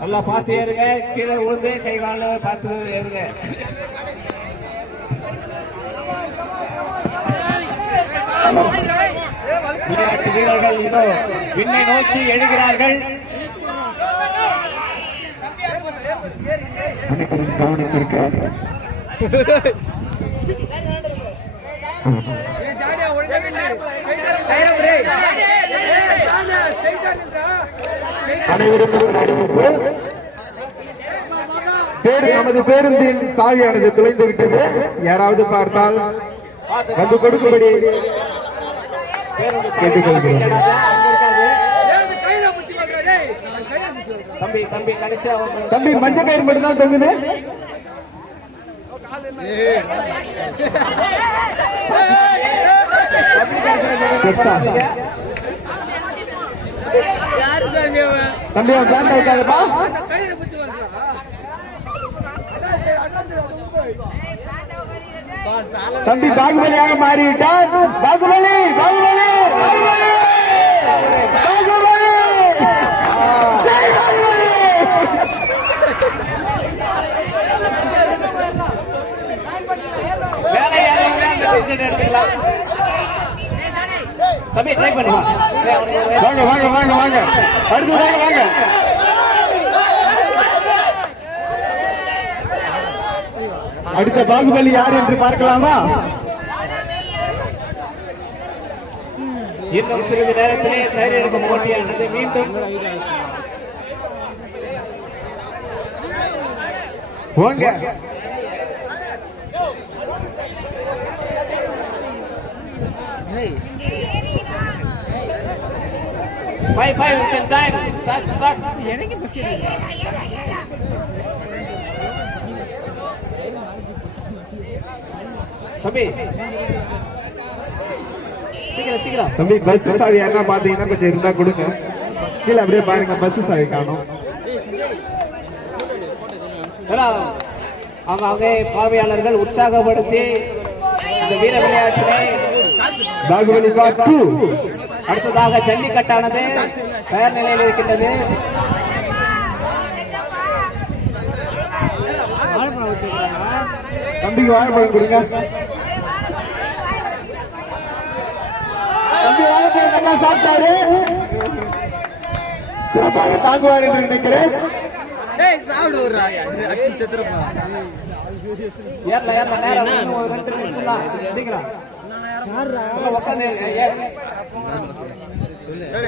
நல்லா பார்த்து ஏறுங்க, கீழே விழுந்து கை கால பார்த்து ஏறுங்க. விளையாட்டு வீரர்கள் இதோ விண்ணை நோக்கி எழுகிறார்கள். அனைவருக்கும் அறிவிப்பு. நமது பேருந்தின் சாவியானது தொலைந்து விட்டது. யாராவது பார்த்தால் வந்து கொடுக்கும்படி கேட்டுக்கொள்கிறேன். தம்பி மஞ்சள் கயிறு மட்டும்தான் தொங்குது. தம்பி இருக்காங்கப்பா. தம்பி பாகுபலியாக மாறிவிட்டார். பாகுபலி பாகுபலி பாகுபலி பாகுபலி ஜெய் பாகுபலி. தம்பி ட்ரை பண்ணுங்க. வாங்க வாங்க வாங்க வாங்க அடுத்து வாங்க வாங்க. அடுத்த பாகுபலி யார் என்று பார்க்கலாமா? இன்னும் சிறிது நேரத்திலே சைடு எடுக்கும் போட்டியானது மீண்டும் வாங்க. தம்பி சீக்கிரம் சீக்கிரம். தம்பி பஸ் சாவி யாருன்னா பாத்தீங்கன்னா கொஞ்சம் இருந்தா கொடுங்க. கீழே அப்படியே பாருங்க, பஸ் சாவி காணும். அவங்க பார்வையாளர்கள் உற்சாகப்படுத்தி இந்த வீர விளையாட்டினை பாகுபலி பார்ட் 2 அடுத்ததாக ஜல்லிக்கட்டானது தயார் நிலையில் இருக்கின்றது. தம்பிக்கு வாழைப்பழம் கொடுங்க. தம்பி வாழைப்பழம் நல்லா சாப்பிட்டாரு. சிறப்பாக தாங்குவார் என்று நினைக்கிறேன்.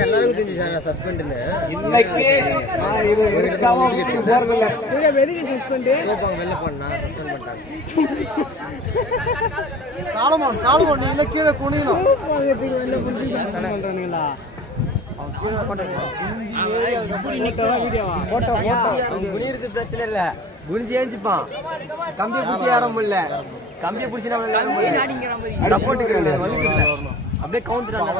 எல்லாருக்கும் தெரிஞ்சு சஸ்பெண்ட் இன்னைக்கு வெளில போனா சாலமோன் நீ என்ன கீழே குனியணும். குனியறது பிரச்சனை இல்ல, குனிஞ்சு ஏஞ்சிப்பான். கம்பியை பிடிச்சி ஏற முடியல, கம்பியை பிடிச்சி சப்போர்ட்டுக்கு அப்படியே கவுந்துட்டாங்க.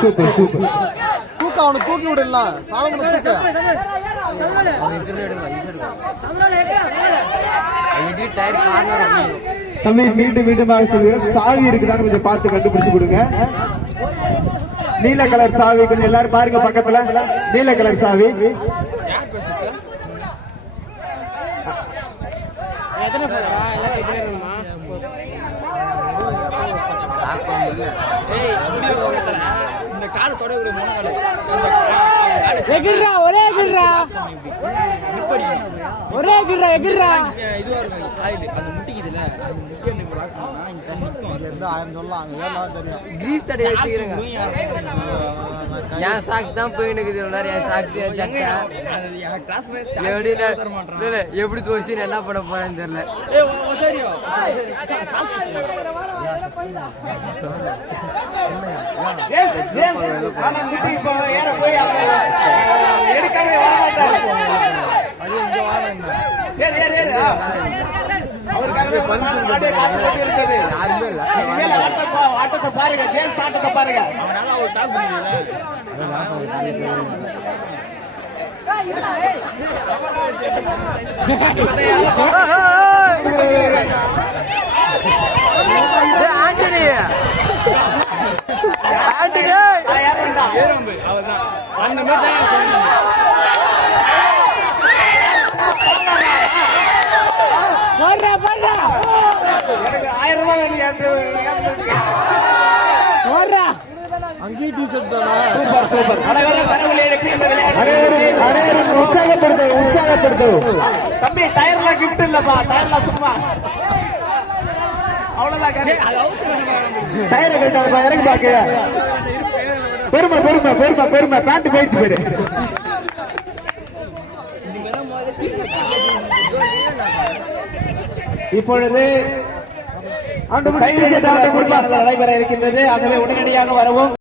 Super super. தூக்க அவனை தூக்கி விடலாம். சாலமோனை தூக்க தம்பி மீண்டும் மீண்டுமாக சொல்லுங்க. சாவி இருக்குதான்னு கொஞ்சம் பார்த்து கண்டுபிடிச்சு கொடுங்க. நீல கலர் சாவி கொஞ்சம் எல்லாரும் பாருங்க பக்கத்துல. நீல கலர் சாவி இந்த காலை தொட ஒரு எகிர்றா ஒரே எகிர்றா ஒரே எகிர்றா எகிர்றா இதுவா இருக்கும் காயில் அந்த முட்டிக்குதுல அந்த முட்டி என்ன பிளாக் பண்ணா இங்க இருந்து 1000 சொல்லலாம். அங்க ஏறலாம் தெரியும். கிரீஸ் தடை வச்சிருங்க. என் சாக்ஸ் தான் போய் நிக்குது. என் சாக்ஸ் சட்டை எப்படி தோசி என்ன பண்ண போறேன்னு தெரியல. எடுக்காம ஏறு ஏறு ஏறு அவருக்காகவே மாடே காத்து கொண்டு இருக்குது. இனிமேல் ஆட்டத்தை பாருங்க, கேம்ஸ் ஆட்டத்தை பாருங்க. அவனால ஒரு டாப் பண்ணிடுறேன். ஆண்டனி ஆண்டனி ஏறும்பு அவர்தான் அந்த மாதிரி தான் சொன்னீங்க. போடுறா போடுறா எனக்கு 1000 ரூபாய் வேணும். போடுறா அங்கேயும் டி-ஷர்ட் தானே. Super super. அனைவரும் கனவுல எழுப்பி இந்த விளையாட்டு. அனைவரும் உற்சாகப்படுத்து உற்சாகப்படுத்து. தம்பி டயர்லாம் கிஃப்ட் இல்லப்பா, டயர்லாம் சும்மா அவ்வளவுதான். டயரை கட்டாருப்பா, இறங்கி பாக்க. பெருமை பெருமை பெருமை பெருமை. பேண்ட் போயிடுச்சு போயிடு. இப்பொழுது அந்த நடைபெற இருக்கின்றது. ஆகவே உடனடியாக வரவும்.